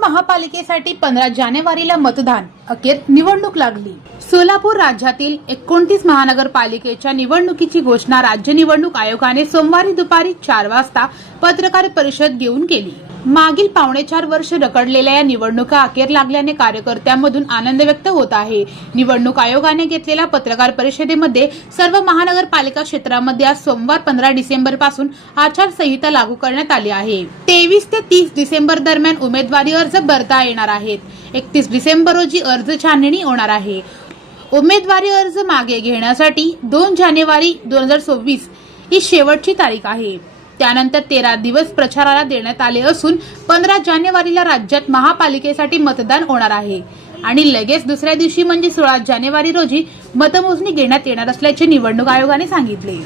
महापालिकेसाठी 15 जानेवारीला मतदान, अखेर निवडणूक लागली। सोलापूर राज्यातील 29 महानगरपालिकेच्या निवडणुकीची घोषणा राज्य निवडणूक आयोगाने सोमवारी दुपारी 4 वाजता पत्रकार परिषद घेऊन केली। मागील 4.5 वर्ष रखडलेल्या या निवडणुका अखेर लागल्याने कार्यकर्त्यांमधून आनंद व्यक्त होत आहे। निवडणूक आयोगाने घेतलेल्या पत्रकार परिषदेमध्ये सर्व महानगरपालिका क्षेत्रामध्ये आज सोमवार 15 डिसेंबर पासून आचारसंहिता लागू करण्यात आली आहे। 23 ते 30 डिसेंबर दरम्यान उमेदवारी अर्ज भरता येणार आहेत। 31 डिसेंबर रोजी अर्ज छाननी होणार आहे। उमेदवारी अर्ज मागे घेण्यासाठी 2 जानेवारी 2024 ही शेवटची तारीख आहे। त्यानंतर 13 दिवस प्रचाराला देण्यात आले असून 15 जानेवारीला राज्यात महापालिकेसाठी मतदान होणार आहे आणि लगेच दुसऱ्या दिवशी म्हणजे 16 जानेवारी रोजी मतमोजणी घेण्यात येणार असल्याचे निवडणूक आयोगाने सांगितले।